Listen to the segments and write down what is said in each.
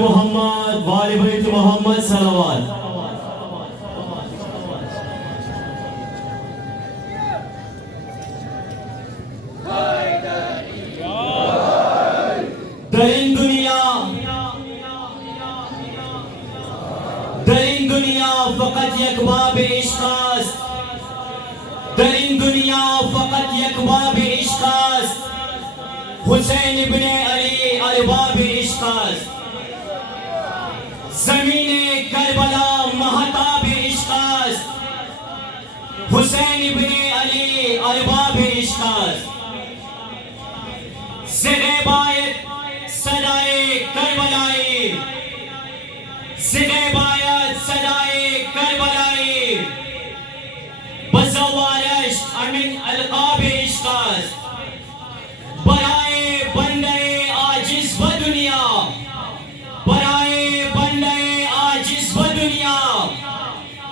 मोहम्मद वाले बैत मोहम्मद सलावत। दरिन दुनिया फकत एक बाब इश्क است، در این دنیا فقط یک باب عشق است، حسین ابن علی ارباب عشق است، زمین کربلا مهتاب عشق است، حسین ابن علی ارباب عشق است، زده باید صدای کربلایی، زده باید صدای کربلایی، بزوارش امین القاب عشق است، برای بنده عاجز و دنیا، برای بنده عاجز و دنیا،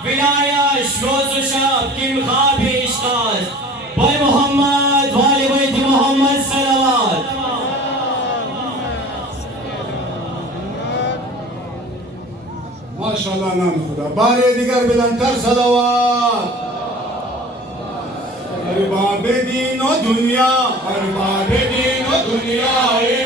ولایش روز و شب کم خواب عشق است. بر محمد و آل بیت محمد صلوات. ماشاءالله نام خدا. بار دیگر بلندتر صلوات. ارباب دین و دنیا، ارباب دین و دنیا،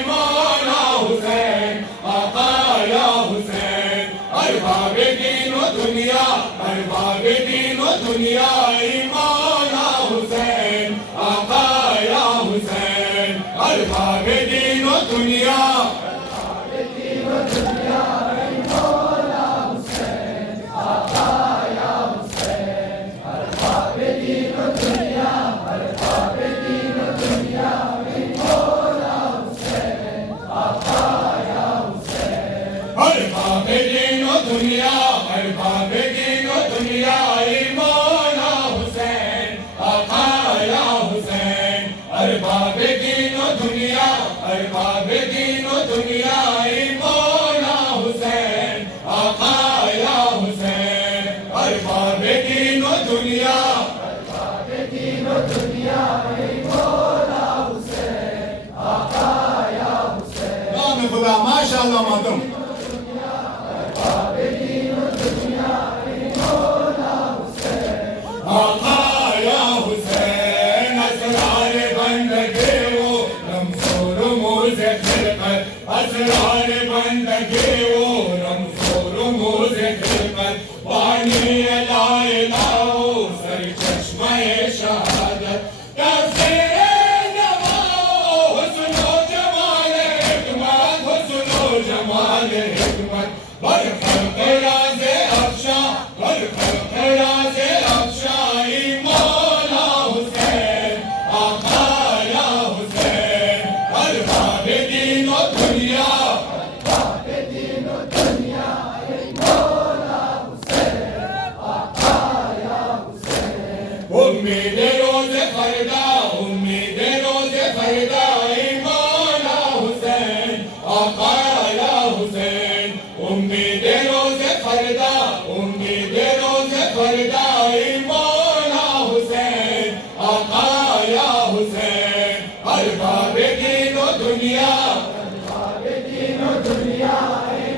مولا حسین آقا یا حسین. ارباب دین و دنیا، ارباب دین و دنیا، مولا حسین آقا یا حسین. ارباب دین و دنیا، ارباب دین و دنیا، مولا حسین آقا یا حسین. ارباب دین و دنیا، ارباب دین و دنیا، مولا حسین آقا یا حسین. ارباب دین و دنیا، ارباب دین و دنیا، مولا حسین آقا یا حسین. ارباب دین و دنیا، ارباب دین و دنیا، مولا حسین آقا یا حسین. ارباب دین و دنیا، ارباب دین و دنیا، مولا حسین آقا یا حسین. نام خدا ماشاءالله مردم. ارباب دین و دنیا، مولا حسین آقا یا حسین. اسرار بندگی و رمز و رموز خلقت، اسرار بندگی و رمز و رموز خلقت، بانی لا اله و سرچشمه شهادت، تفسیر نما و حسن و جمال حکمت، حسن و جمال حکمت، بر خلق راز افشا، بر خلق راز افشا، مولا حسین آقا یا حسین. ارباب دین و دنیا، ارباب دین و دنیا، مولا حسین آقا یا حسین. امید روز فردا، امید روز فردا، مولا حسین آقا یا حسین. امید روز فردا، امید روز فردا، مولا حسین آقا یا حسین. ارباب دین و دنیا، ارباب دین و دنیا،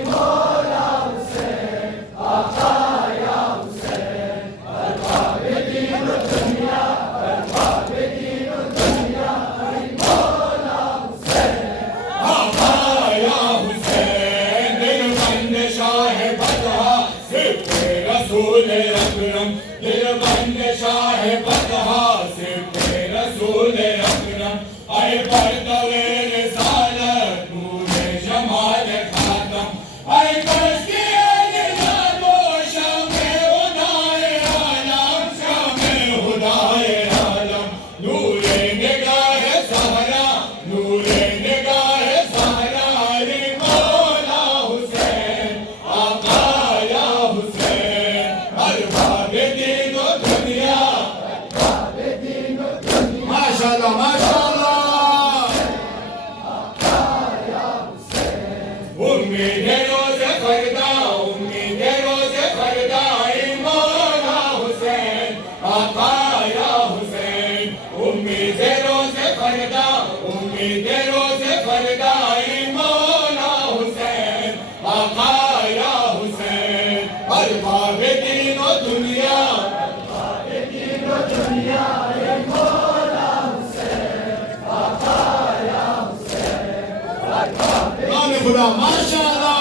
مولا حسین آقا یا حسین. ارباب دین و دنیا، ارباب دین و دنیا، مولا حسین آقا یا حسین. دلبند شاه بدها صدق رسول اکرم، دلبند شاه بدها صدق رسول اکرم. ای پرتو رسالت نور جمال خاتم، ای کشتی نجات و شمع خدای عالم، شمع خدای عالم. نور نگاه سهرا، نور نگاه سهرا، مولا حسین آقا یا حسین. ارباب دین و دنیا، ارباب دین و دنیا، ماشاءالله ماشاءالله آقا یا حسین. उम्मीद रोज फरदा, उम्मीद रोज फरदा, मौला हुसैन आका या हुसैन। उम्मीद रोज फरदा, उम्मीद रोज फरदा, मौला हुसैन आका या हुसैन। अरबाब दीनो दुनिया, मौला हुसैन आका या हुसैन। नाम खुदा माशाअल्लाह।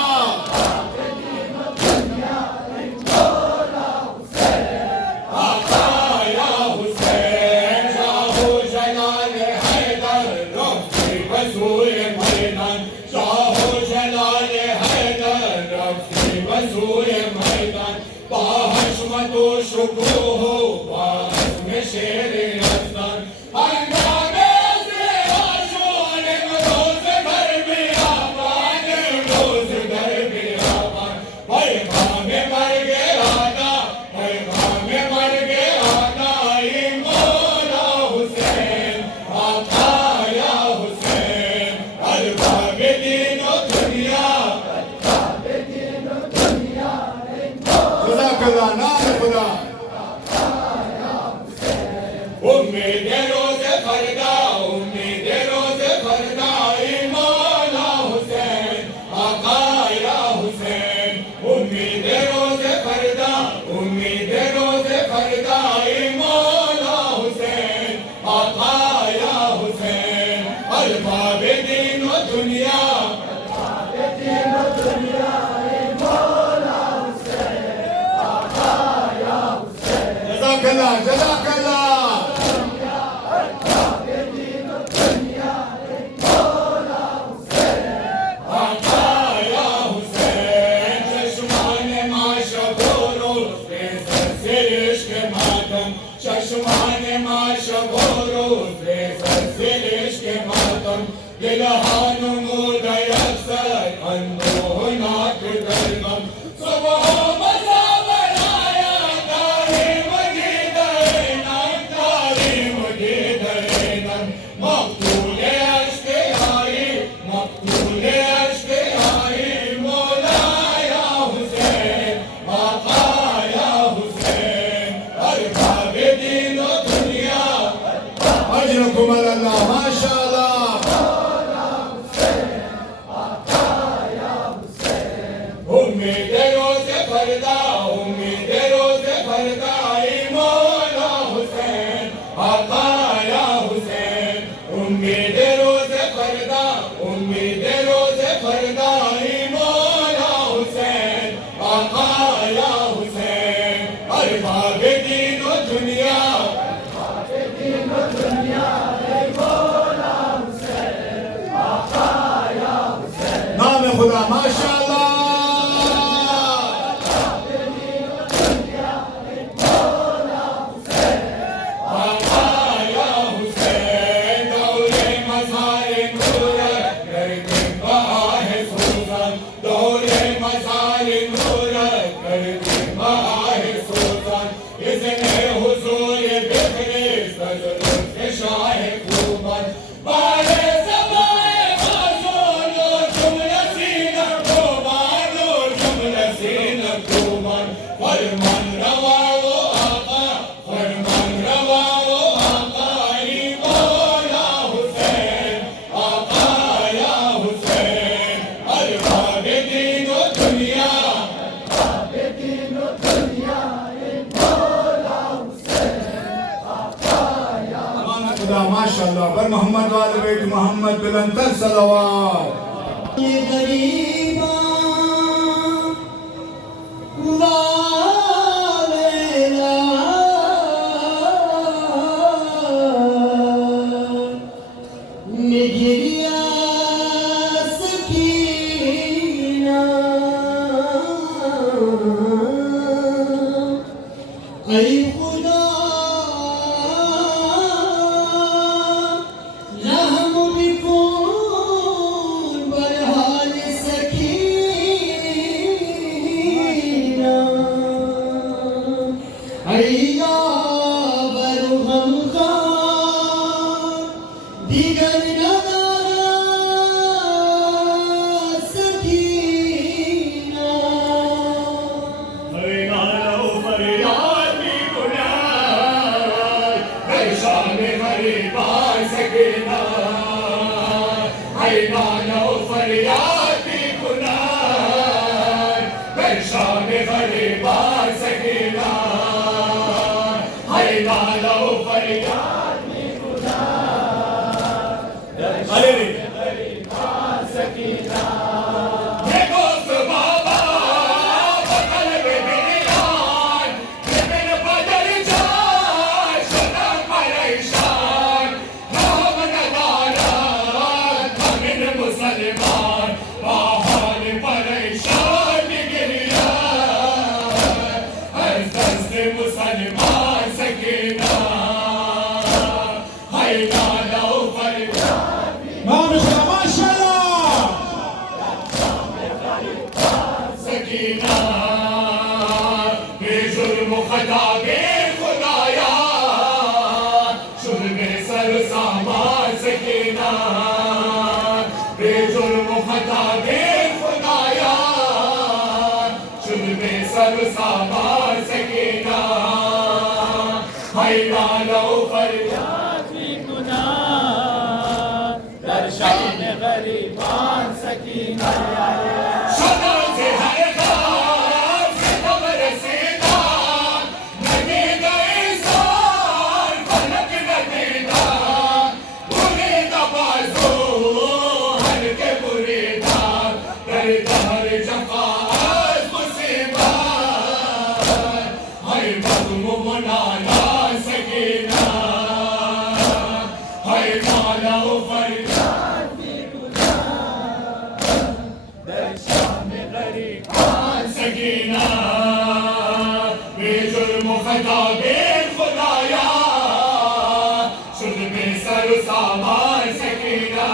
नाम खुदा उम्मीद रोज फरदा, उम्मीद रोज फरदा, मौला हुसैन आका या हुसैन। उम्मीद रोज फरदा, उम्मीद रोज फरदा, मौला हुसैन आका या हुसैन। अरबाब दीनो दुनिया, जज़ाकल्लाह जज़ाकल्लाह। चश्माने माशबोरो फ्रेज़ के मातम दिलहान मुदय अक्सर अंदो नाक दरगम सुबह मजा बनाया तारीम की दरेना, तारीम की दरेना। मकतूले अश्के आई, मकतूले अश्के आई, मौला या हुसैन आका या हुसैन। अरबाब दीनो दुनिया, अजरकुम अल्लाह माशाअल्लाह। उम्मीद रोज फरदा, उम्मीद रोज फरदा, मौला हुसैन आका या हुसैन। उम्मीद रोज फरदा, उम्मीद रोज फरदा, मौला हुसैन आका या हुसैन। अरबाब दीनो दुनिया, नाम खुदा माशाअल्लाह। फरमान रवा वो आका, फरमान रवा वो आका, मौला हुसैन आका या हुसैन। अरबाब दीनो दुनिया, नाम खुदा माशाअल्लाह। पर मोहम्मद वाले बेट मोहम्मद बुलंदर सलवात। ये गरीबा वालेला निगिरिया सकीना ऐ खुदा रहम बिकुल बरहाल सकी गरीबान सकीना है नाला फरियाद में खुदा गरीबान सकीना ये गोश्त बाबा बदल में बिरयान ये बिन बदल जाए शुदा परेशान नाम नदारत हमिन मुसलमान बाहर परेशान गिरिया हर दस्त मुसलमान सकीना है नाला फरियाद सकीना बेजुर्म खता बे खुदाया शुद्ध सर सामान सकीना बेजुर्म खता बे खुदाया शुद्ध सर सामान सकीना है नाला फरियाद में गुनाह दर्शान गरीबान सकीना सदा से हर खास से खबर सीधा नदी गए सार फलक नदीदा बुरे दबाजो हर के बुरे दार दरदार जफात मुसीबत हर मजलूम मनाना सकीना हर नाला फरियाद में सकीना बेजुर्म खता बे खुदाया शुद्ध सर सामान सकीना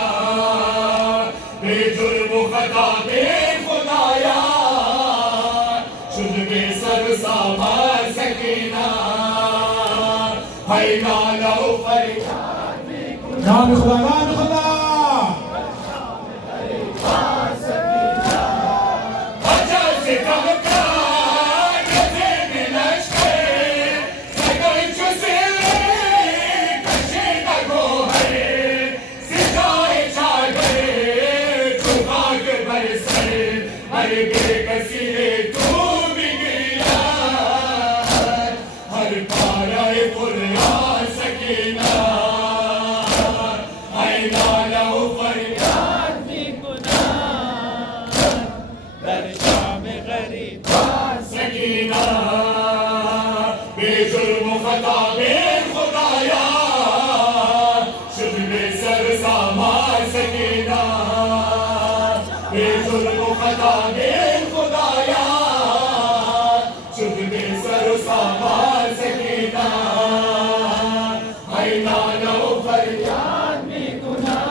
बेजुर्म खता बे खुदाया शुद्ध सर सामान सकीना है नाला फरियाद में नाम खुदा नाम खुदा हर बेकसी तू भी गिरा हर पारा कुरान सकीना है नाला फरियाद में गुनाह दर्शा में गरीबान सकीना बेजुर्म खता बे खुदाया शुद्ध सर सामान सकीना बेजुर्म खता बे खुदाया शुद्ध सर सामान सकीना है नाला फरियाद में गुनाह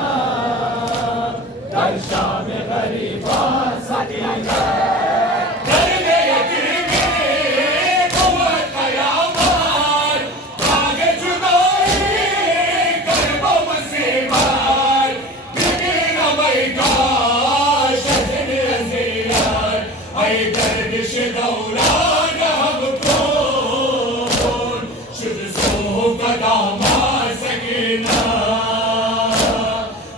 दर्शा में गरीबान सकीना दर्द यतीमी कुव्वत कयामत आगे जुदाई कर्ब मुसीबत बिगिन बैठा ऐ गर्दिश दौरान हमको शुद्ध सो कदामा सकीना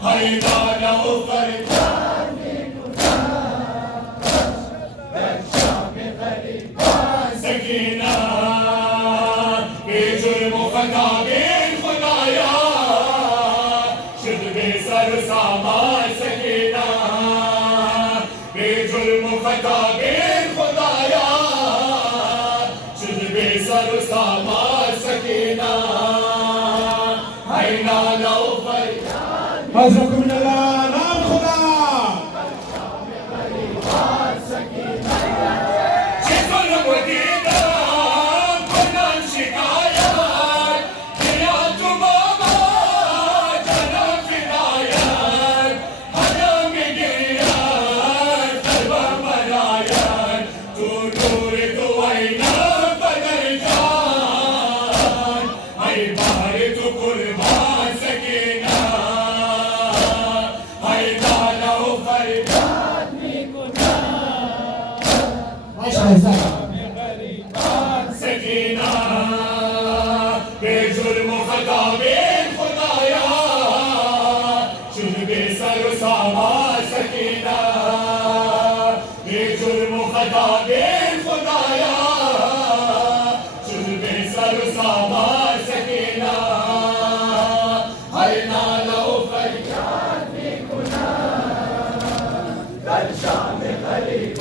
है नाला फरियाद में गुनाह दर्शा में गरीबान सकीना बेजुर्म खता बे खुदाया शुद्ध सर सामान सकीना बेजुर्म खता बे खुदाया शुद्ध सर सामान सकीना है नाला फरियाद हज़रत मिनल्लाह नाम खुदा सकीना जिक्र मुदीदा गुनाह शिकायत किया तुम्हारा जना फिदायत हरम गिरिया तलवा मरायत तू नूर तू आईना बदल जान है बाहर तू कुर्बान सकीना है नाला फरियाद में गुनाह सकीना बेजुर्म खता बे खुदाया शुद्ध सर सामान सकीना बेजुर्म खता बे खुदा अजीब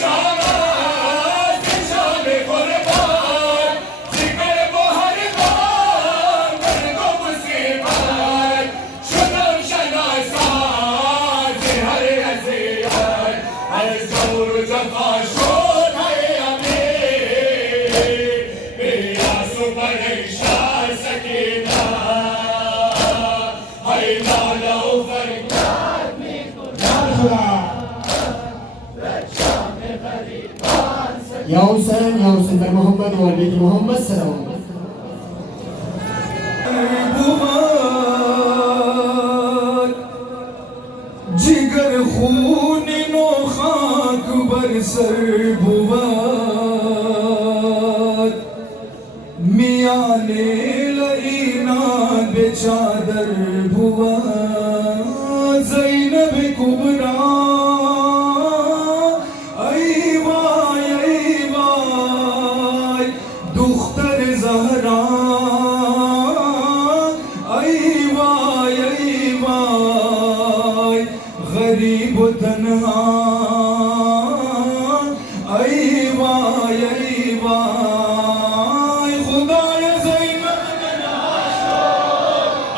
शाबाश शान कुर्बान जिगर वो हर बार मर्दों मुसीबत शुदम शनासाज हर अज़ियत हर जोर जफा शोर है अमीर बेयासु परेशान सकीना है नाला फरियाद या हुसैन पर मोहम्मद और बेट मोहम्मद सलाम जिगर खून नो खाक बरसर बुवाद मियाँ ने लईना बेचादर बुआ ज़ैनब कुबरा दुख्तर ज़हरा गरीब तन्हा खुदाया ज़ैनब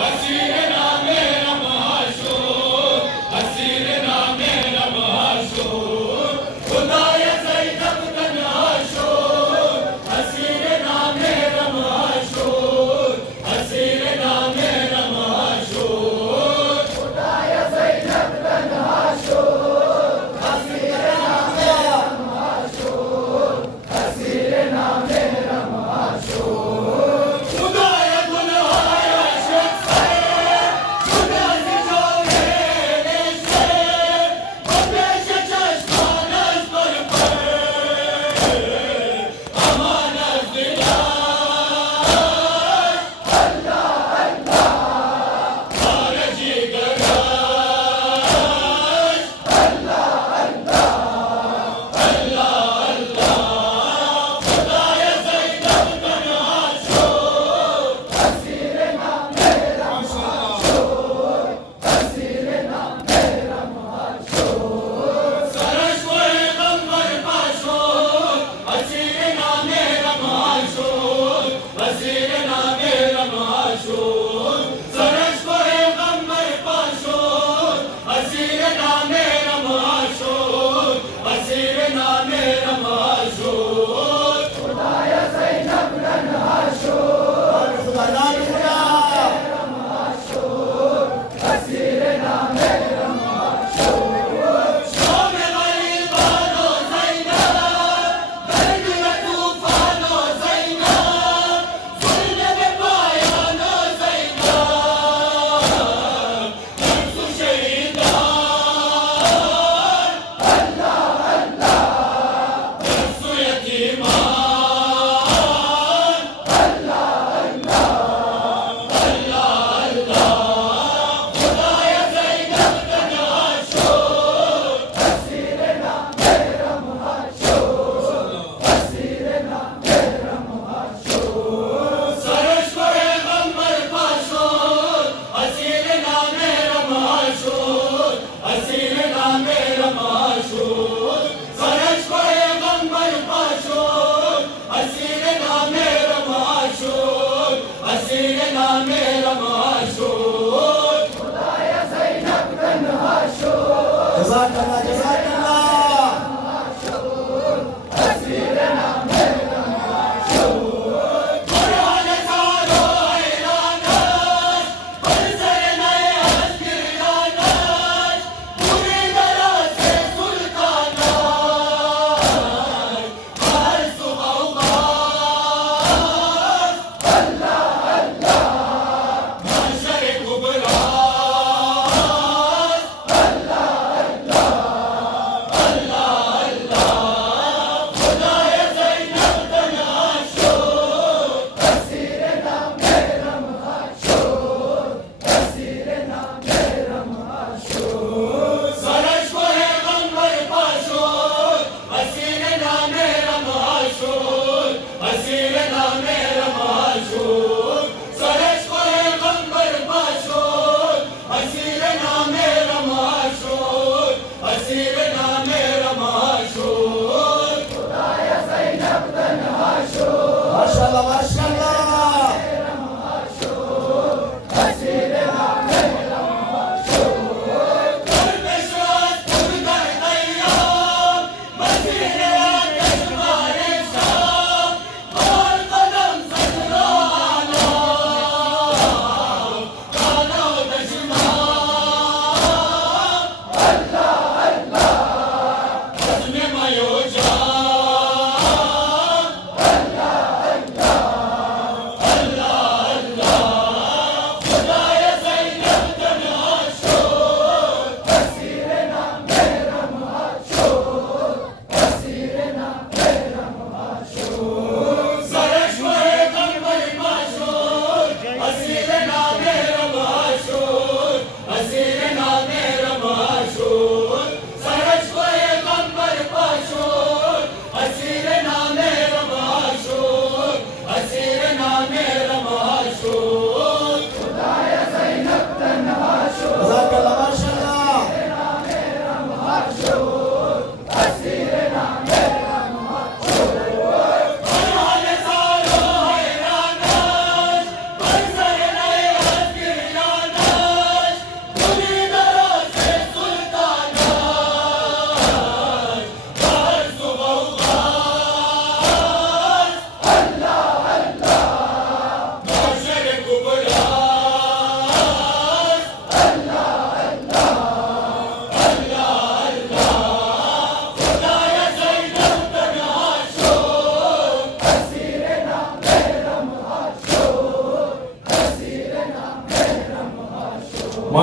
हसीर नामे रमाशूर हसीर नामे रमाशूर खुदाया ज़ैनब तन्हाशूर हसीर नामे रमाशूर हसीर नामे रमाशूर खुदाया ज़ैनब तन्हाशूर हसीर नामे रमाशूर हसीर नामे रमाशूर खुदाया गुनहाया शख्स है खुदा से जो मेरे से हमेशा चश्मान पर अमानत दिला खारजी गराज खुदाया ज़ैनब तन्हाशूर हसीर नामे रमाशूर हसीर नामे रमाशूर सरश कोई गम्बर पाशूर हसीर नामे रमाशूर हसीर नामे रमाशूर सरश कोई गम्बर पाशूर हसीर नामे रमाशूर हसीर नामे रमाशूर खुदाया ज़ैनब तन्हाशूर खुदा हसीर नामे रमाशूर शाम गरीबानो ज़ैनब दर्द में तूफानो ज़ैनब ज़ुल्म में पायानो ज़ैनब नफ्स शहीदान नफ्स यतीमान खुदाया ज़ैनब तन्हाशूर हसीर नामे रमाशूर हसीर नामे रमाशूर सरश कोई गम्बर पाशूर हसीर नामे रमाशूर हसीर नामे रमाशूर सरश कोई गम्बर पाशूर हसीर नामे रमाशूर हसीर नामे रमाशूर खुदाया ज़ैनब तन्हाशूर जज़ाकल्लाह हसीर नामे रमाशूर कुरान सारो ऐलानाश बरसर नए हज़गिरानाश पूरी तरह से सुल्तानाश हर सुबह महशर कुबरा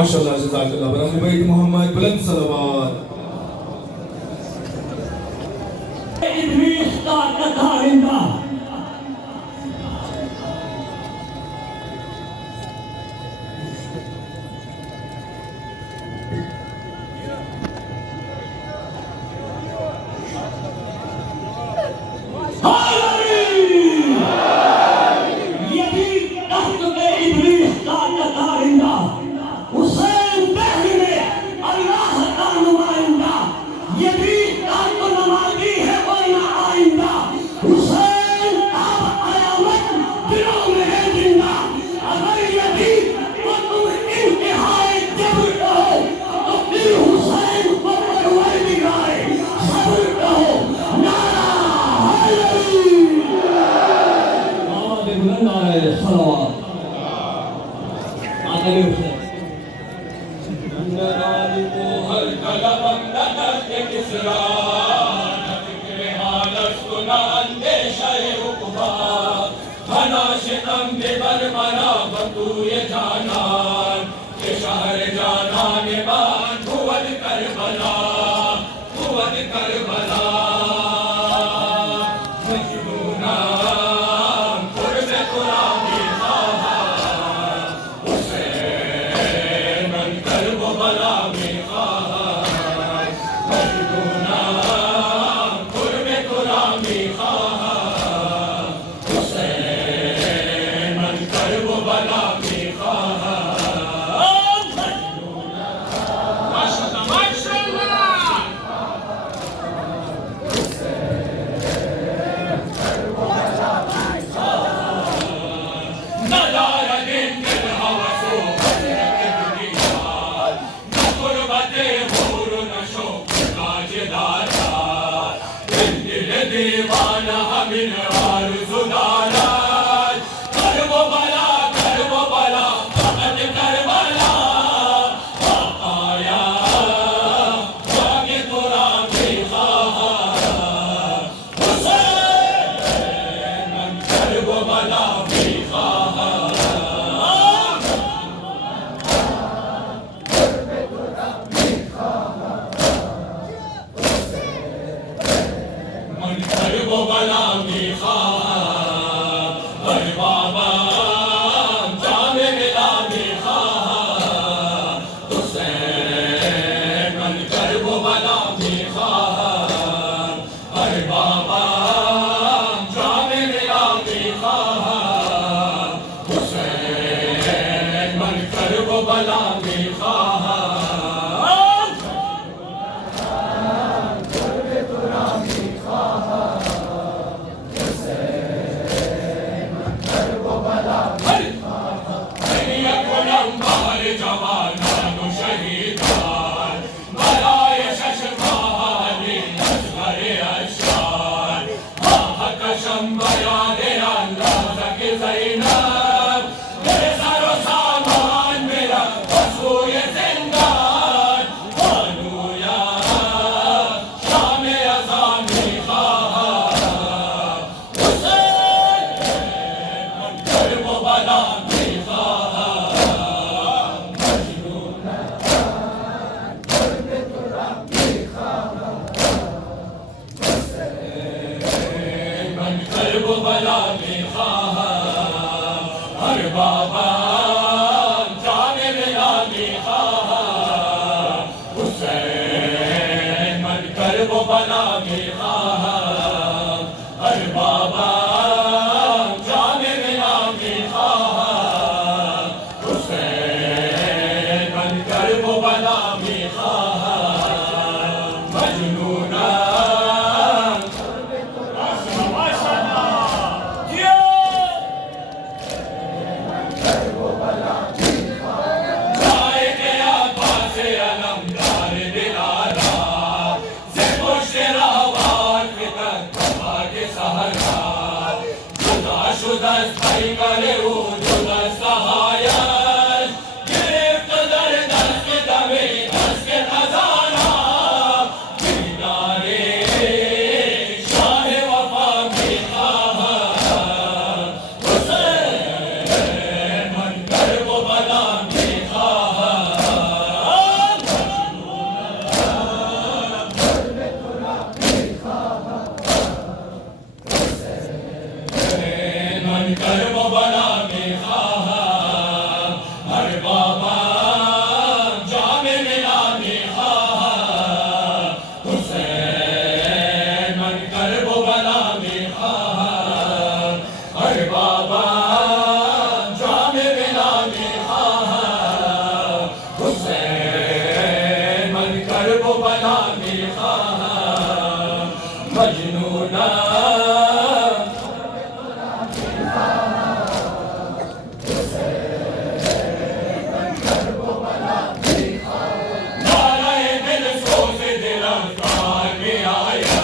माशाल्लाह जज़ाकल्लाह बर अहले बैत मोहम्मद बुलंद सलवात इब्लीस का नकारिंदा करबो बला में ख्वाह मजनूना नारे दिल सोच दिलम कार में आया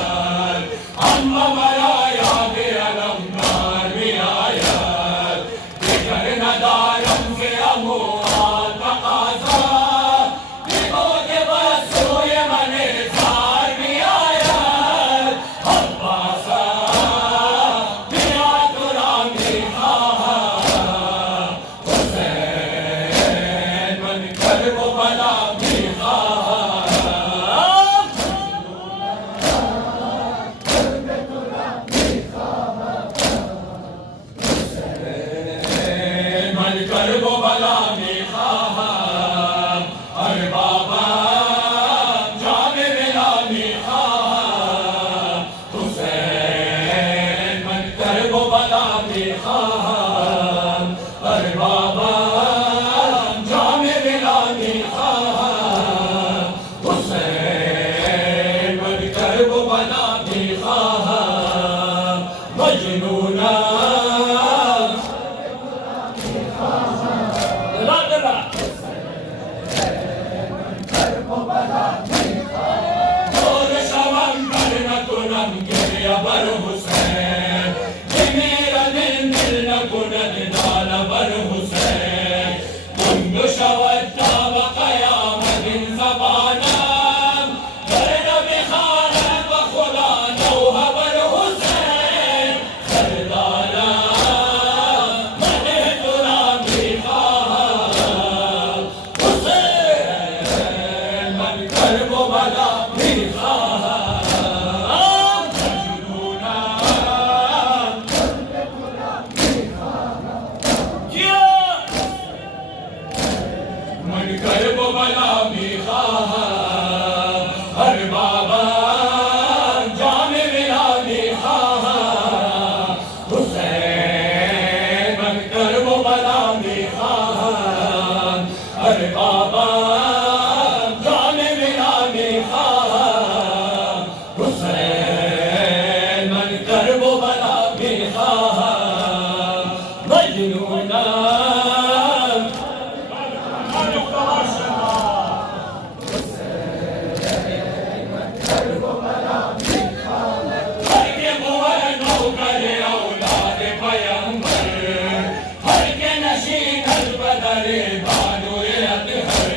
अम्मा मरा याद अलमदार में आया दिगर नदारम से अमुआत तकाजा दिगो के बस सोए मने सार में आया अब्बासा बिना तुरा में खाहा हुसैन मन करबो बला में खाहा मन करबो बला में खाहा अरे बाबा जाने मिला में खाहा हुसैन मन करबो बला में खाहा अरे बाबा जाने मिला में खाहा हुसैन मन करबो बला में खाहा मजनूना और शवम कर न कुनम के अबर हुसैन ये मेरा दिल मिल न कुनन नाल बर हुसैन कुंद शवत्ता व क़यामत ज़बानम कर न बिखाना व खुदा नौह बर हुसैन सरदारा मने तुरा बिखाहा हुसैन मन करबो बला बिखाहा मजनूना मन करबो बला बिखाहा अरे बाबा जाने मिला बिखाहा हुसैन मन करबो बला बिखाहा अरे बाबा जाने मिला बिखाहा हुसैन मन करबो बला बिखाहा मजनूना हर के बुआ नौकर औलाद पैगंबर हर के नशीन बदर बानुर अतहर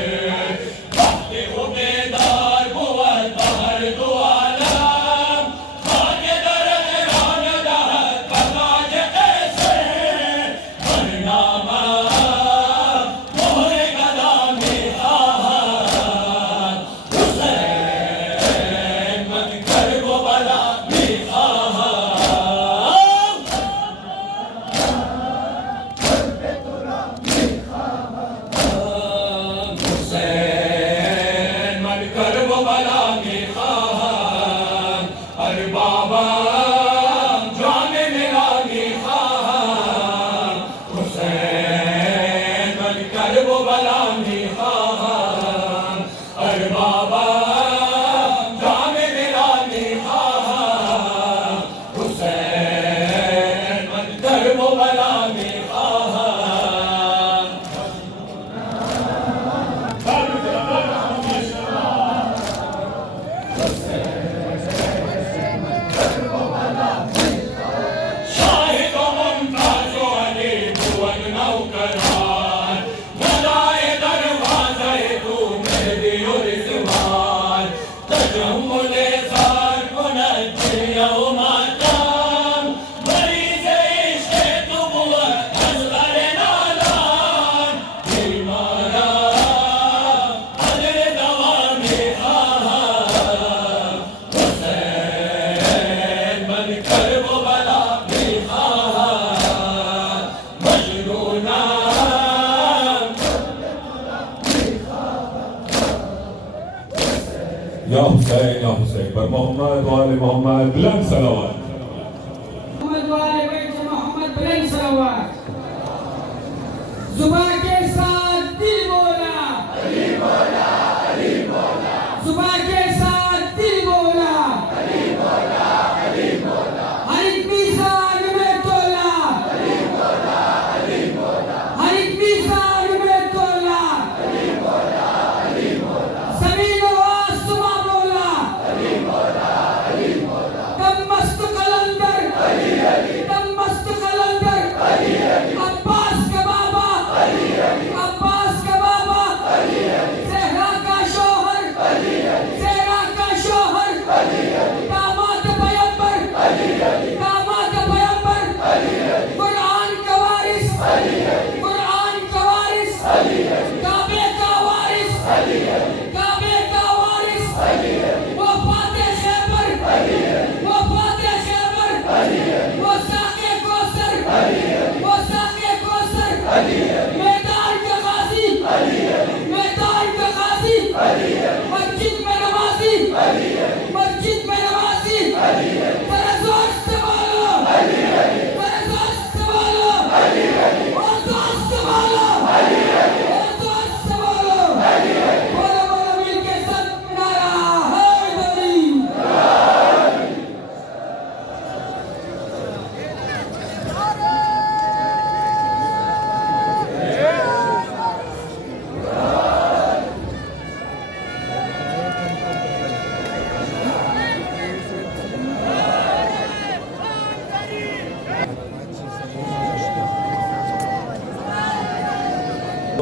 वक्त उबेदार बुआ तहर दो आलम खाके दरद रान दहर बगाज कैसे बरनामा मोहरे गदा में खाहा हुसैन मन करबो बला में खाहा हुसैन मन करबो बला में खाहा अरे बाबा जाने मिला में खाहा हुसैन मन करबो बला में खाहा अरे बाबा जाने मिला में खाहा हुसैन मन करबो बला में खाहा शाहिद मुमताज अली भुवन नौकरान बनाए दरवाज़े तू मेहदी और रिज़वान तजम्मुले ज़ार कुनत यौमातम मरीज़े इश्क़े तू बुआ असग़र नादान बीमारा अदर दवा में खाहा हुसैन मन करबो बला में खाहा मजनूना या हुसैन पर मोहम्मद वाले मोहम्मद बुलंद सलावत मोहम्मद वाले बेटे मोहम्मद बुलंद सलावत जुबान के साथ दिल बोला, जुबान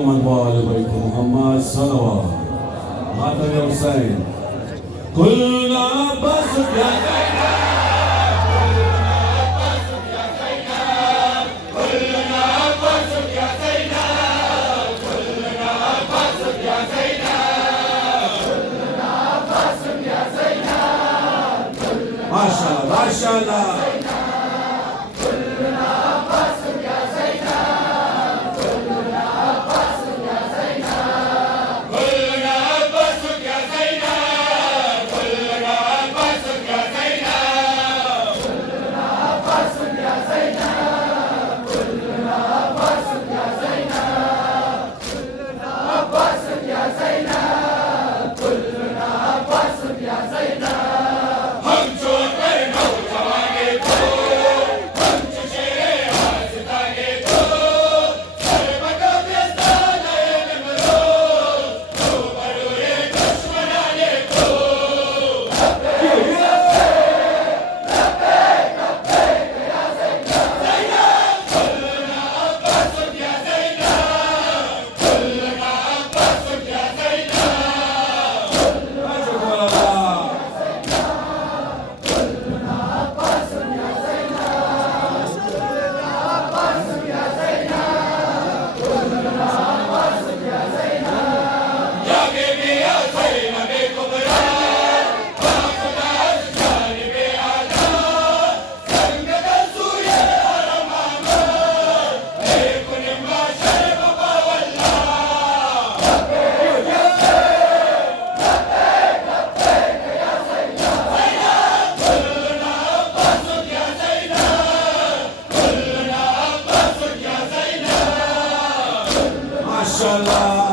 محمد وآل بيت محمد صلوات. هذا يا حسين كلنا بس يا ما شاء الله ما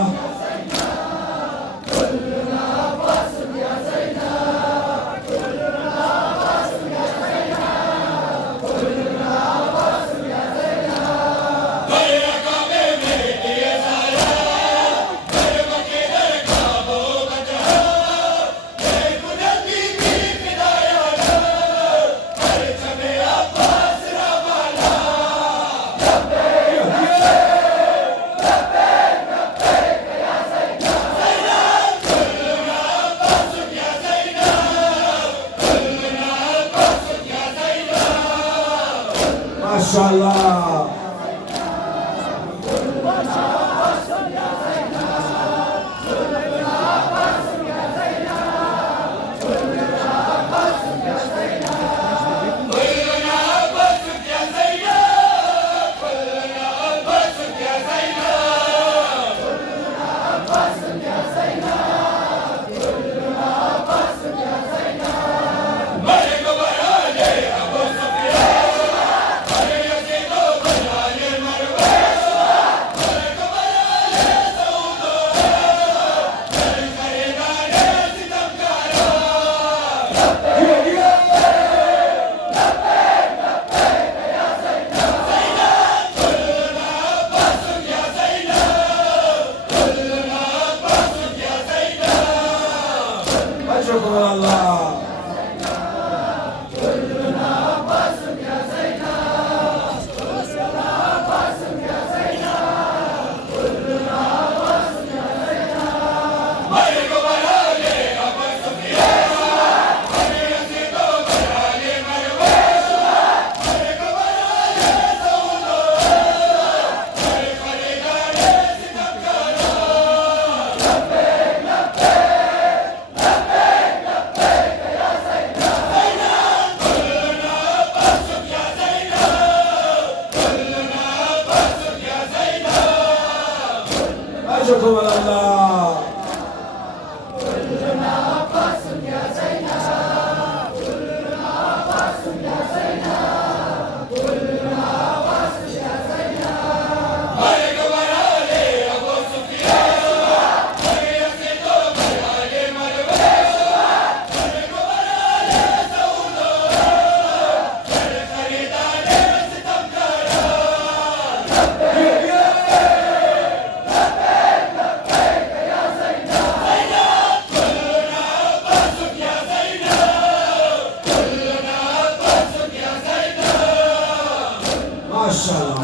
شاء الله.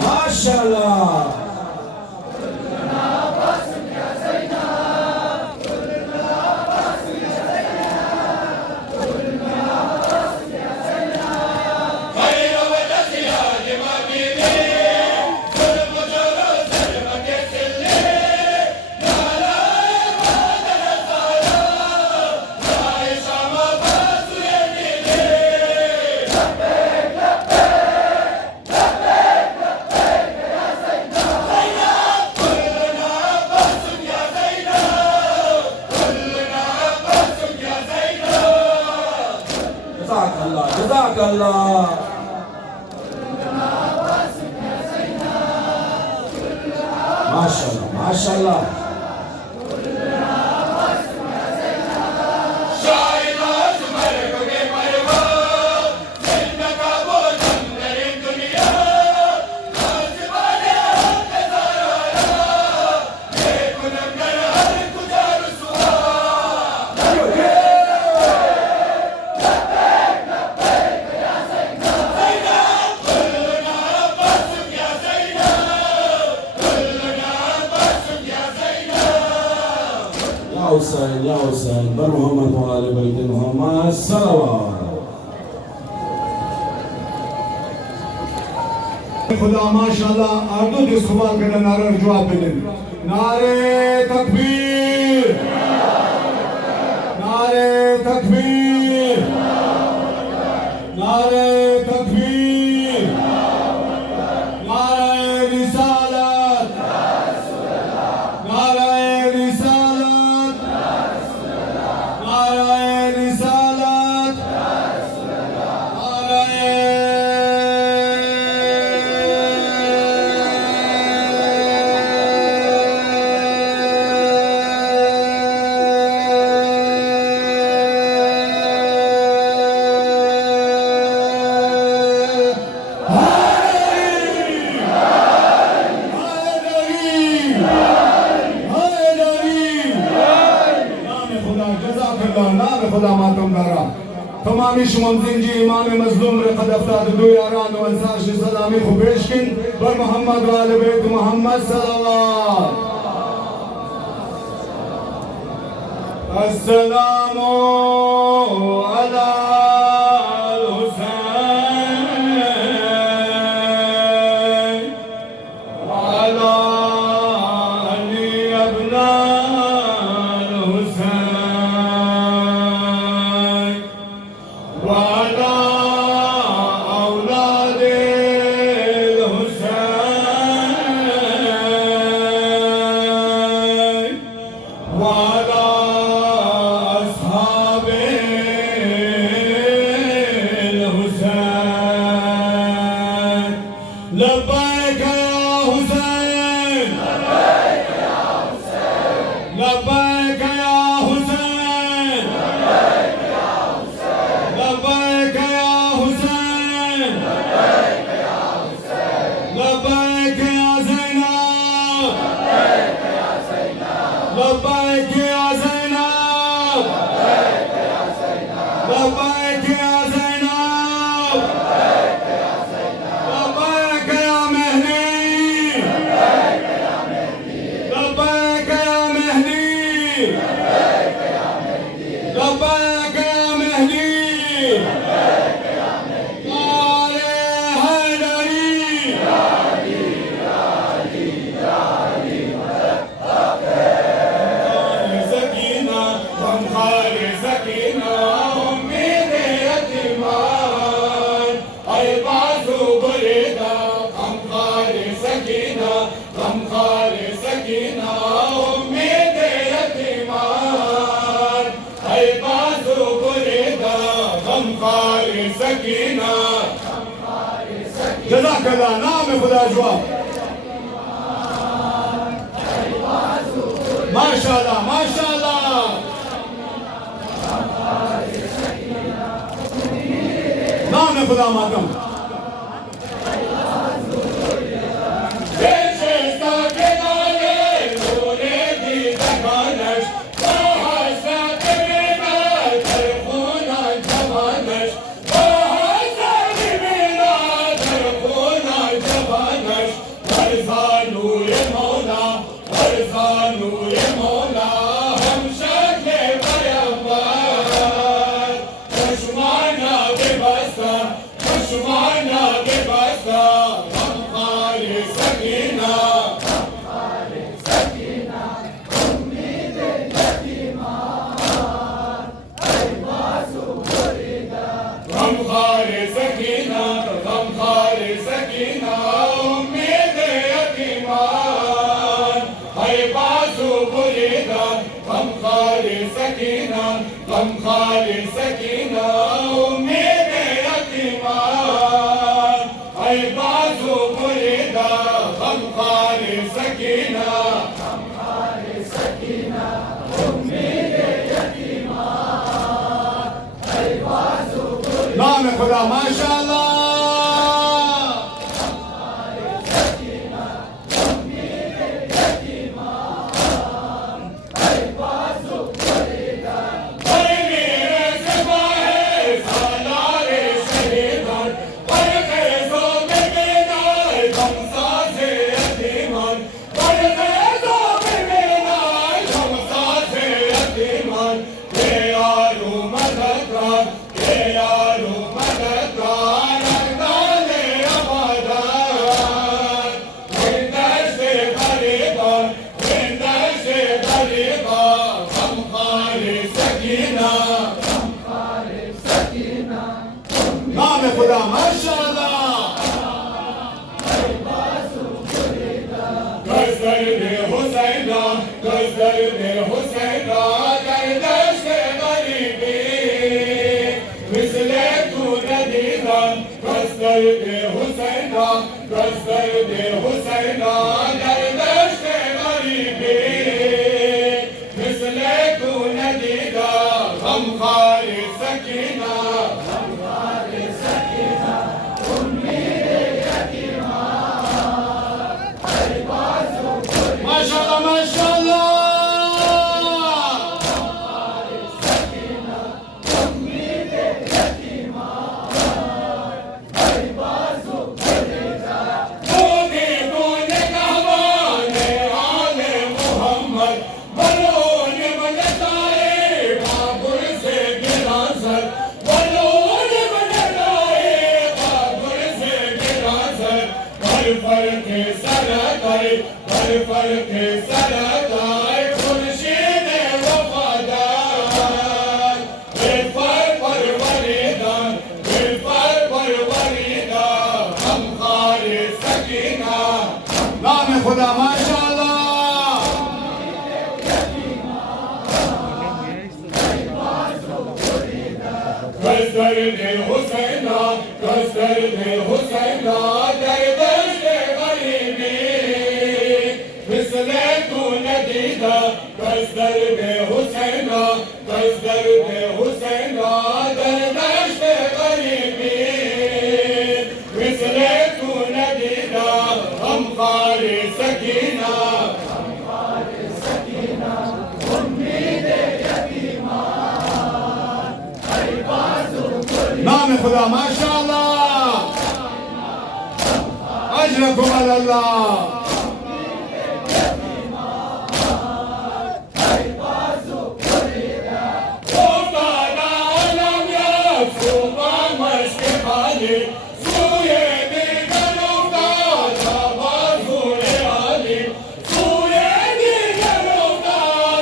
ما شاء الله जज़ाकल्लाह। माशाअल्लाह माशाअल्लाह। या हुसैन बर मोहम्मद वाले बैत मोहम्मद सल्लल्लाहु। खुदा माशाअल्लाह आर्दो जो सवाल करना नारा जवाब देने नारे तकबीर नारे तकबीर नारे तकबीर नारे रिसालत नारे रिसालत नारे रिसालत खुदा मातम दारा तमामी शुमंजिन जी इमाम मजलूम रखद अफ्ताद दो यारान व अंसार शि सलामी खुबेशकिन बर मोहम्मद वाले बैत मोहम्मद सल्लल्लाहु। अस्सलामु अला हुसैन व अला अली अबना लब्बैक या हुसैन लब्बैक या हुसैन लब्बैक या हुसैन लब्बैक या ज़ैनब लब्बैक या ज़ैनब लब्बैक या ज़ैनब लब्बैक या मेहदी लब्बैक या मेहदी लब्बैक या मेहदी नारे हैदरी सकीना गमखार सकीना उम्मीद यतीमान अय बाजू बरेदा गमखार सकीना उम्मीद यतीमान अय बाजू बरेदा गमखार सकीना। जज़ाकल्लाह। नाम खुदा जवाब। माशाअल्लाह माशाअल्लाह। नाम खुदा मातम। गमखार सकीना उम्मीद यतीमान नाम खुदा माशाअल्लाह। नाम खुदा माशाअल्लाह। Gözlerine Hüseyin'a, gözlerine Hüseyin'a, kardeşle garibi. Misle Tunedi'den, gözlerine Hüseyin'a, gözlerine Hüseyin'a, kardeşle garibi. Misle Tunedi'den, gamhari sakina. माशाअल्लाह माशाअल्लाह। Tune tune kahwane आले मोहम्मद, बलोन बनताए बाबुर से गिरासत, बलोन बनताए बाबुर से गिरासत, पर के सरताए, पर के सरताए, खुर्शीद वफादार, पर वरीदान, पर वरीदान, हम खारे सकीना। नाम खुदा माशाअल्लाह। gözlerine Hüseyin'a, gözlerine Hüseyin'a, derdeşle garibi. Misle Tunedi'de, gözlerine Hüseyin'a, gözlerine Hüseyin'a, derdeşle garibi. Misle Tunedi'de, gamhari sakina. नाम खुदा माशाअल्लाह। अजरकुम अल्लाह। Sultana alam ya, Sultan meşkefali, Suye digan uda, Tabazule Ali, Suye digan uda,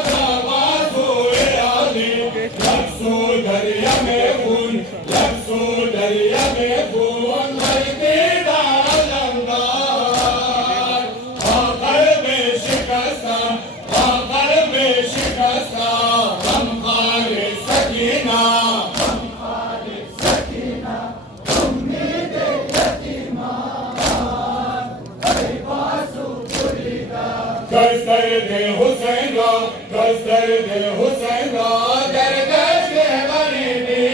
Tabazule Ali, Laksu derya में खून, लफ्ज़ो दरिया में खून, मर्दीदा अलमदार, आकर में शिकस्ता, आकर में शिकस्ता, हम खारे Sakina. Gözlerine Hüseyin'a, gözlerine Hüseyin'a, derdeşle garibi.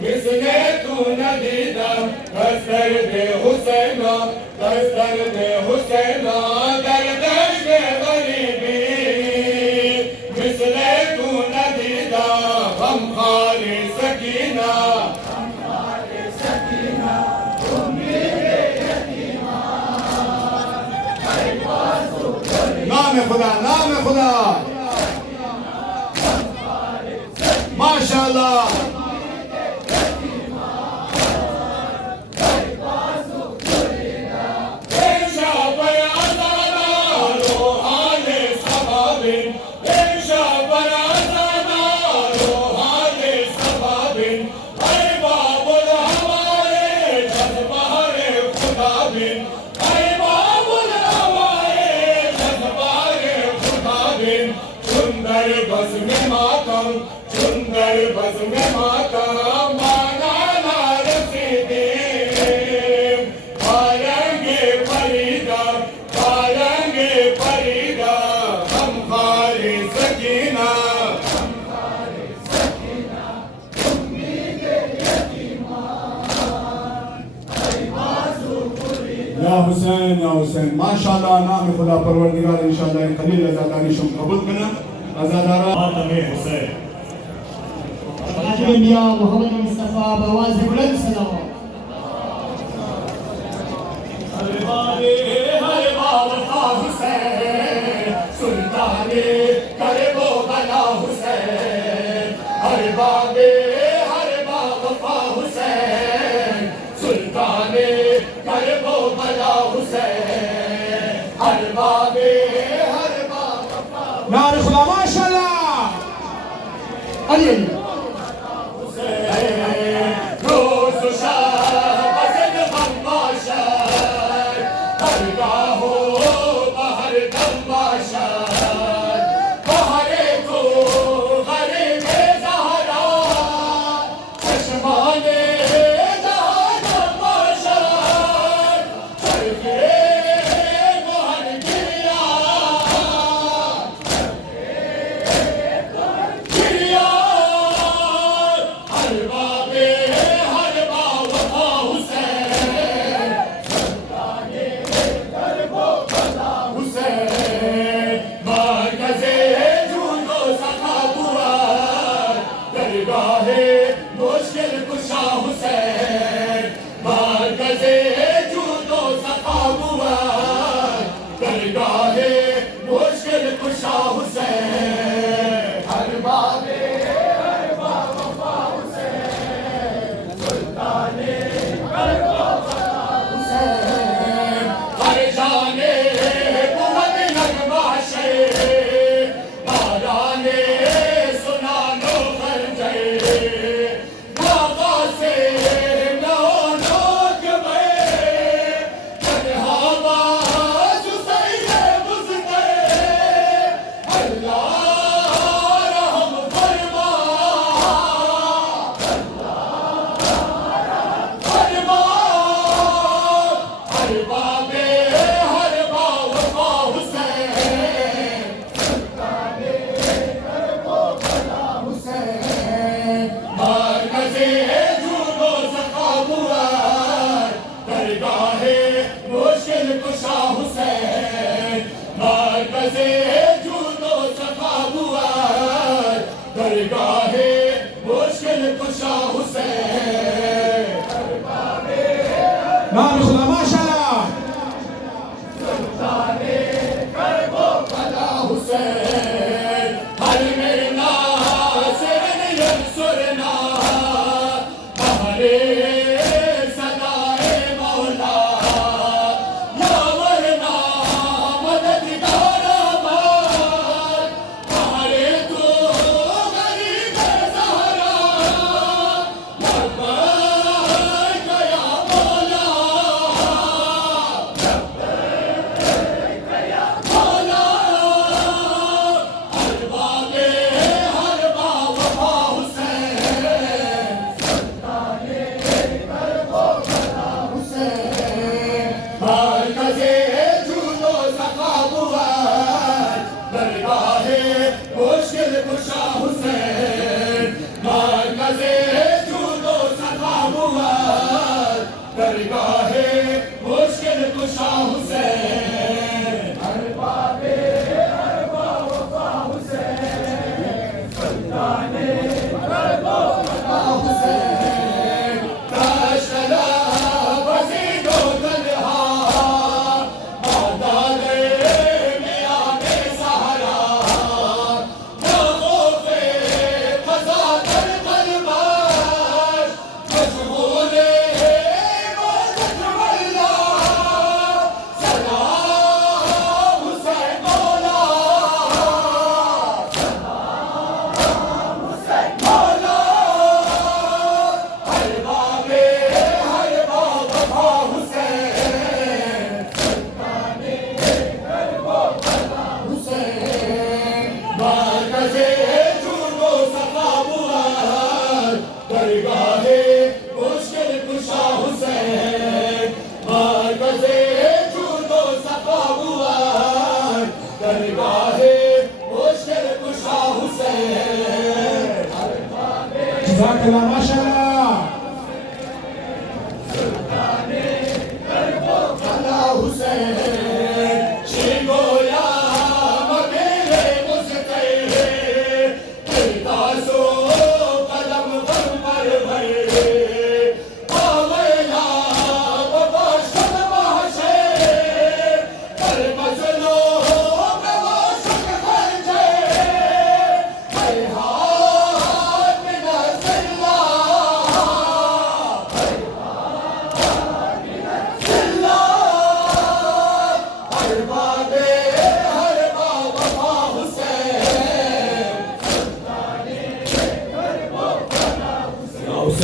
Misle Tunedi'den, gözlerine Hüseyin'a, gözlerine Hüseyin'a, derdeşle garibi. Misle Tunedi'den, gamhari sakina. नाम खुदा नाम खुदा माशाअल्लाह। सुंदर बस में मातम, सुंदर बस में मातम, माना नार सीधे, पारंगे फरीदा, पारंगे फरीदा, हम खारे सकीना। حسین یا حسین ماشاءاللہ نام خدا پروردگار انشاءاللہ قلیل ازاداری شم قبول کنا ازادارا خاتم حسین تاج الانبیاء محمد مصطفیٰ بواز بلند صلوات हर बाबा हुसैन सुल्ताने करे वो बला हुसैन हर बाबा हुसैन सुल्ताने करे वो बला हुसैन हर बाबा नाम खुदा माशाअल्लाह علی रोज शाह बसद हम बाशर हर गाहो बहर दम बाशर बहरे को हरे में ज़हरा चश्माने जहां बाशर चलके मोहन गिरिया हर बाबे हर बाबा हुसैन हुसैन मरकज़े जूदो सखा हुआ दरगाहे मुश्किल कुशा हुसैन मरकज़े जूदो सखा हुआ दरगाहे मुश्किल कुशा हुसैन हर बाबे हर जाने कुवत नगमाशे बाराने सुना लो खरजे बाबा से नो लोग में तन्हावा जुसैले मुझते अल्लाह रहम फरमा हर बाबे हर बाबा हुसैन मरकज़े जूदो सखा हुआ दरगाहे मुश्किल कुशा हुसैन मरकज़े जूदो सखा हुआ दरगाहे मुश्किल कुशा हुसैन नाम खुदा माशाअल्लाह बला हुसैन हर मेरे नासिर यंसुरना हमारे सदाए मौला या वरना मददगार हमार हमारे तो गरीब सहारा लब्बैक या मौला हर बाबे हर बाबा हुसैन मरकज़े जूदो सखा हुआ दरगाहे मुश्किल कुशा हुसैन मरकज़े जूदो सखा हुआ दरगाहे मुश्किल कुशा हुसैन हर बाबे हर बाबा हुसैन सुल्ताने हर बाबा हुसैन काशला बज़ीदो तन्हा आदाले मियाने सहारा या खौफे फ़ज़ा दर तलवार मशगूले इबादत वल्लाह सलाम हुसैन मौला मौला हर बाबे हर बाबा हुसैन हुसैन मरकज़े जूदो सखा हुआ दरगाहे मुश्किल कुशा हुसैन मरकज़े जूदो सखा हुआ दरगाहे मुश्किल कुशा हुसैन जज़ाकल्लाह माशाअल्लाह बला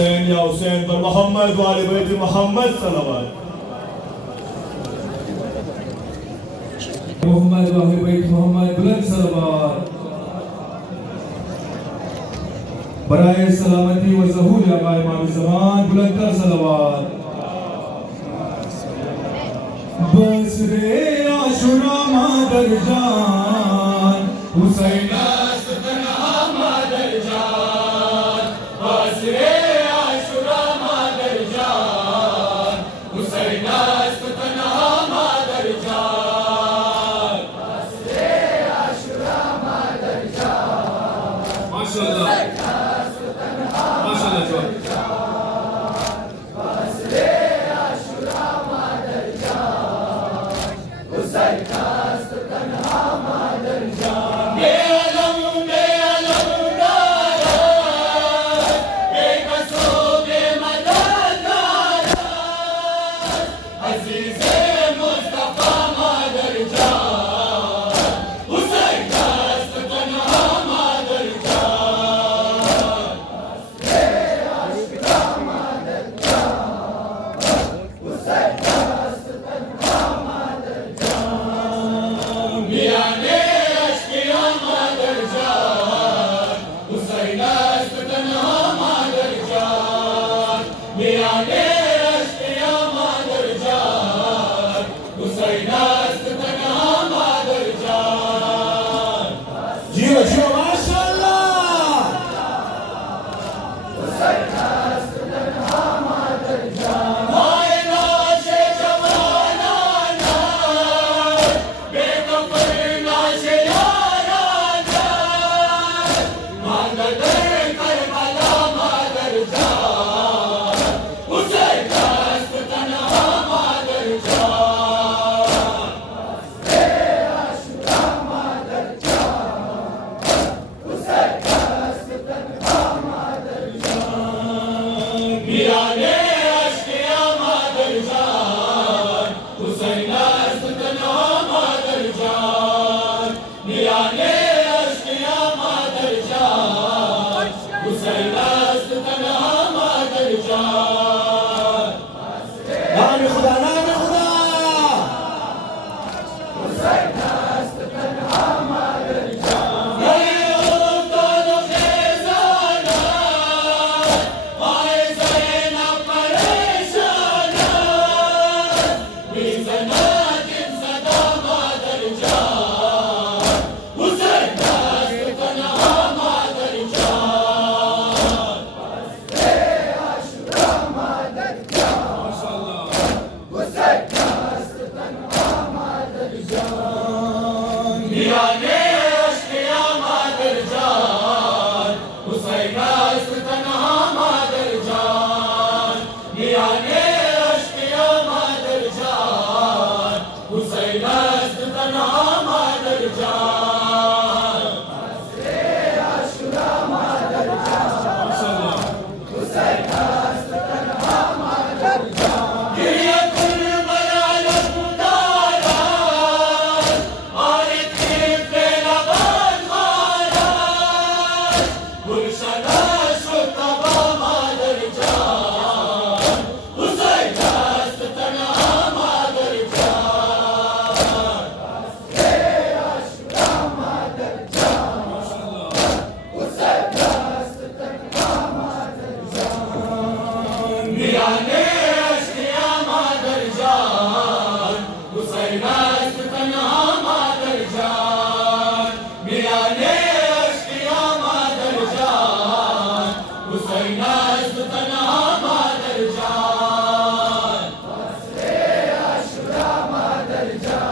يا حسين بر محمد وآل بيت محمد صلوات محمد وآل بيت محمد बुलंद सलावत बराए सलामती व ज़हूर आका इमाम ज़मान बुलंद तर सलावत बस रे आशुरा मादर जान हुसैन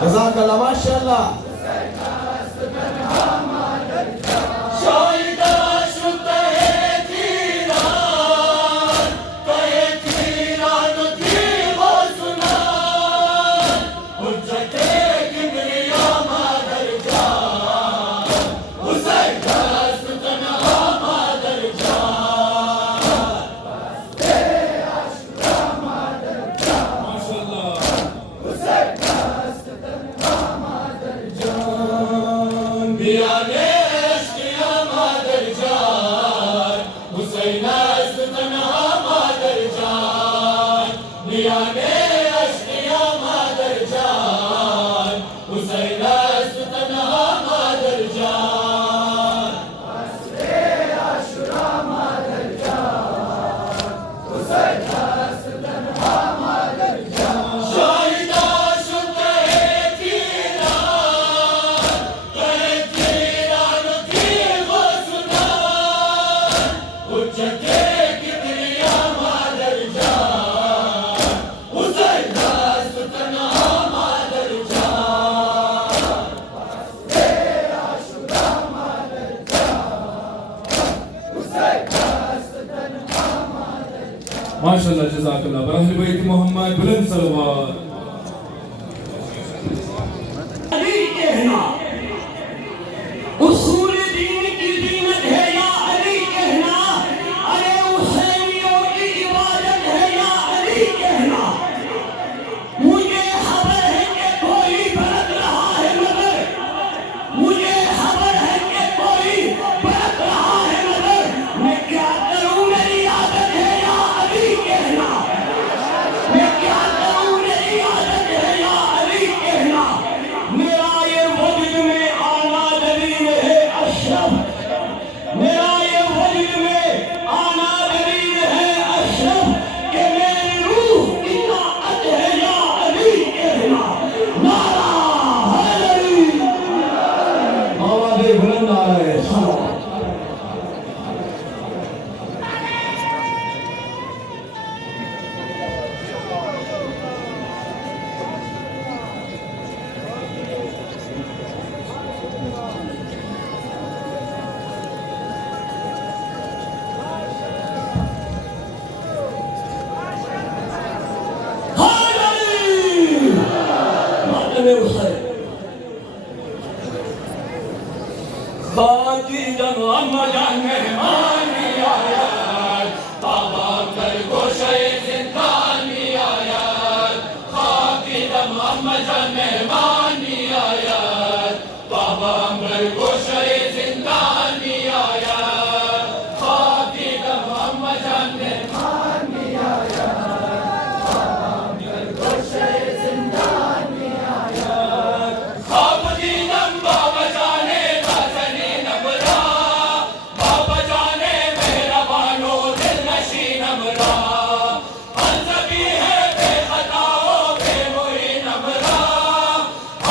जज़ाकल्लाह माशाअल्लाह हुसैन अशकिया ने अशकिया मादर जान हुसैन अस्त तन्हा मादर जान आशुरा मादर जान हुसैन अस्त तन्हा मादर जान शाहिदा शुक्र है तीरान की वो सुना उच्चते किबरिया मादर जान हुसैन अस्त तन्हा मादर जान आशुरा मादर जान हुसैन अस्त तन्हा मादर माशाअल्लाह जज़ाकल्लाह बर अहले बैत मोहम्मद बुलंद सलवात अली कहना उसूल दीन की दीनत है या अली कहना अरे हुसैनियों की इबादत है या अली कहना मुझे खबर है कि कोई बरत रहा है मगर मुझे खबर है कि कोई बरत रहा है मगर मैं क्या करूं मेरी आदत है या अली कहना मैं क्या करूं मेरी आदत है या अली कहना मेरा ये वजद में आना दलील है अशरफ मेरा ये वजद में आना दलील है अशरफ कि मेरी रूह की ताकत है या अली कहना नारा हैदरी आवाज़ बुलंद आ रहे हैं हैदरी मातमे हुसैन खाकी जन अम्मा जान मेहमानी आया बाबा कर गोशे जिंदानी आया खाकी दम अम्मजान मेहमानी आया बाबा कर गोशे जिंदानी आया खाकी दम अम्मजान मेहमानी आया बाबा कर गोशे जिंदानी आया खाब दीनम बाबा जाने नाज़नी नबरा बाबा जाने मेहरबानो दिल नशी नमरा अंज़बी है बेखताओ बेमुई नमरा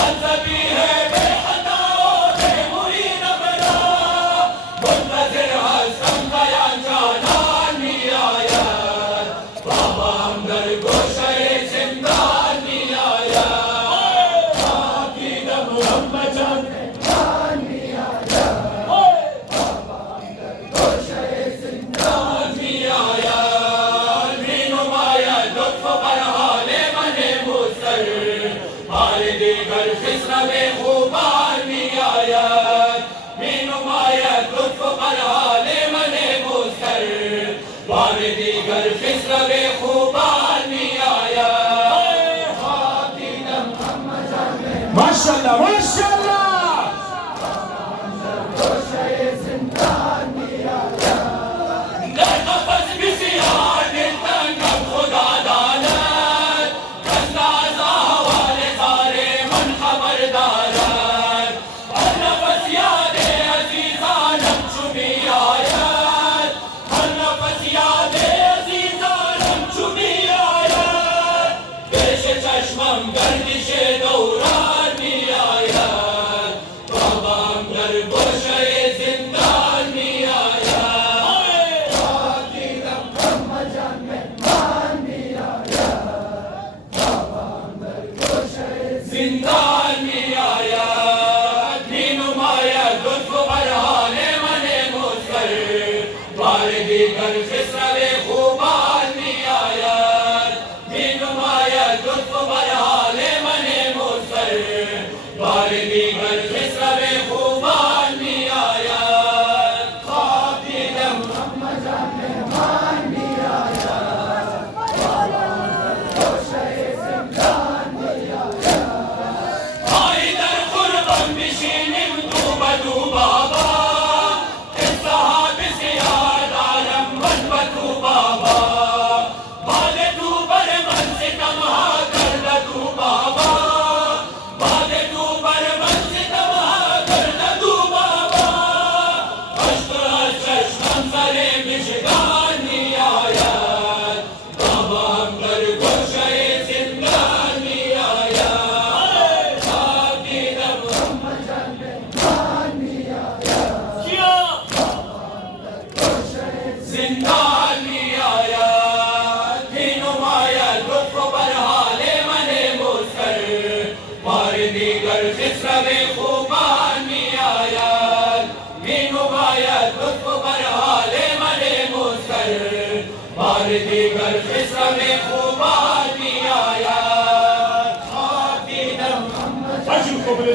अंज़बी है बेखताओ बेमुई नमरा मुंतज़िर हसन गया जानानी आया बाबा अंदर गोशे जिंदानी आया खाकी दम अम्मजान मेहमानी आया जिंदानी आया मीनुमाया लुत्फ बरहाले मने मुसर हारे दीगर खिस्र में खूबानी आया मीनुमाया लुत्फ बरहाले मने मुसर हारे दीगर खिस्र में खूबानी आया खाकी दम अम्मजान माशाअल्लाह माशाअल्लाह नफ़स बिसियार तंगम खुदा दानत कन्नाज़ा हवाले सारे मन खबरदारत नफ़स यादे अज़ीज़ानम चुमी आयत नफ़स यादे अज़ीज़ानम चुमी आयत पेश चश्मम गर्दिशे दौरानी आयत बाबा अंदर गोशे जिंदानी आया खाकी दम अम्मजान मेहमानी आया बाबा अंदर गोशे जिंदानी आया नीनुमाया लुत्फ बरहाले मने मुसर बारे दीगर खिस्र खूबानी आया नीनुमाया लुत्फ बरहाले मने मुसर दीगर खिस्सा में खुबानी आया अशुको बोले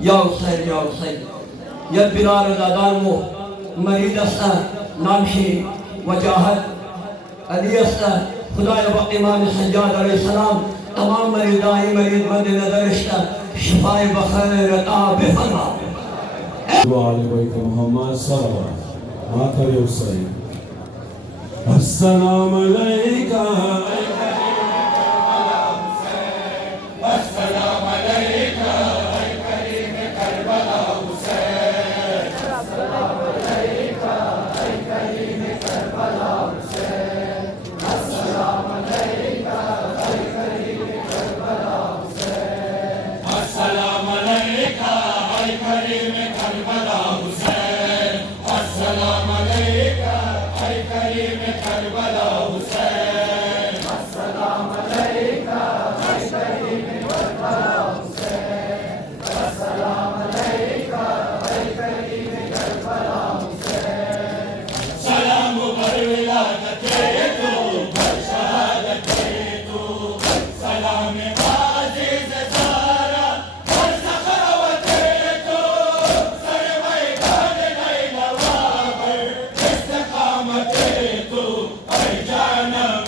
Ya Hüseyin, Ya Hüseyin. Ya Bilal Dadamo, Maridasta, Namshi, Wajahat, Aliyasta, Khudaya Baq İmam Sajjad Aleyhisselam, tamam meridayi merid medi nazarışta, şifai bakhair ata befana. وعلى بيت محمد صلوات مات الحسين السلام عليك السلام عليك أي كريم كربلاء حسين السلام عليك أي كريم كربلاء حسين السلام عليك أي كريم كربلاء حسين السلام عليك أي كريم كربلاء حسين السلام عليك أي كريم كربلاء حسين السلام عليك أي كريم كربلاء حسين السلام عليك أي كريم كربلاء حسين سلام بر ولادتك بر شهادتك سلام عزيز زارا بر سخاوتك سر میدان نیلا بر استقامتك أي جانب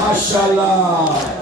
माशाल्लाह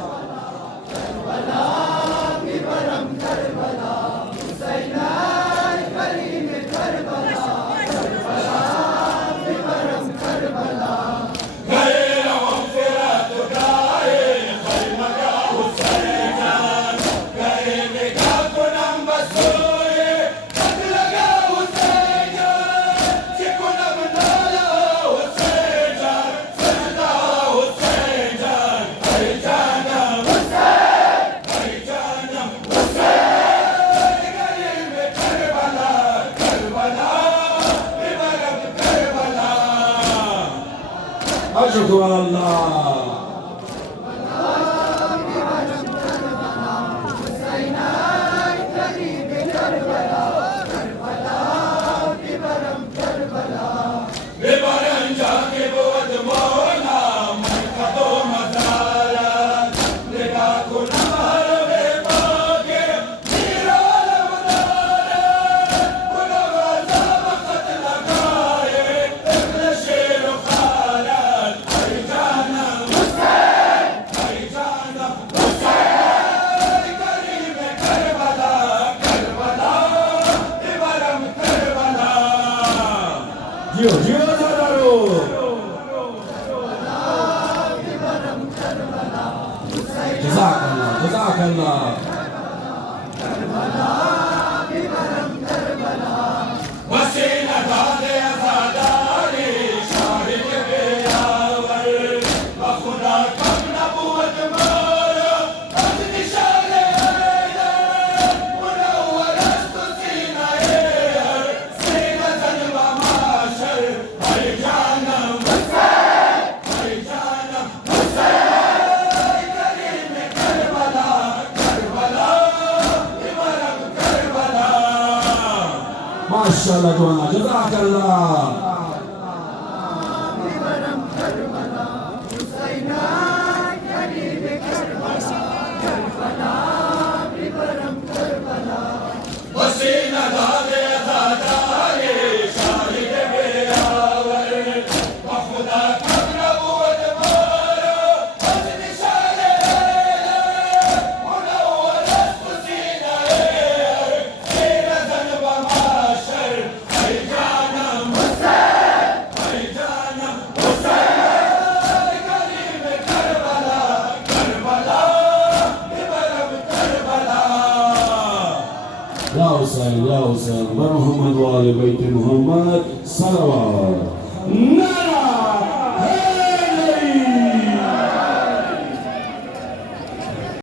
أشكر الله जियो जियो ज़रारो जज़ाकल्लाह जज़ाकल्लाह वसीला दादे आज़ादारी शाहिद बेयावर खुदा कब नबूवत मारा अज निशाने मुनव्वर अस्त सीनाए सीना जलवा माशर भाई जानम हुसैन करीम करबला करबला इमरम करबला माशाल्लाह जवाना जज़ाकल्लाह वसीला दादे आज़ादारी शाहिद बेयावर खुदा कब नबूवत मारा अज निशाने मुनव्वर अस्त सीनाए सीना जलवा माशर भाई जानम हुसैन करीम करबला करबला इमरम करबला يا حسين يا حسين ورحمة الله بيت محمد صلوات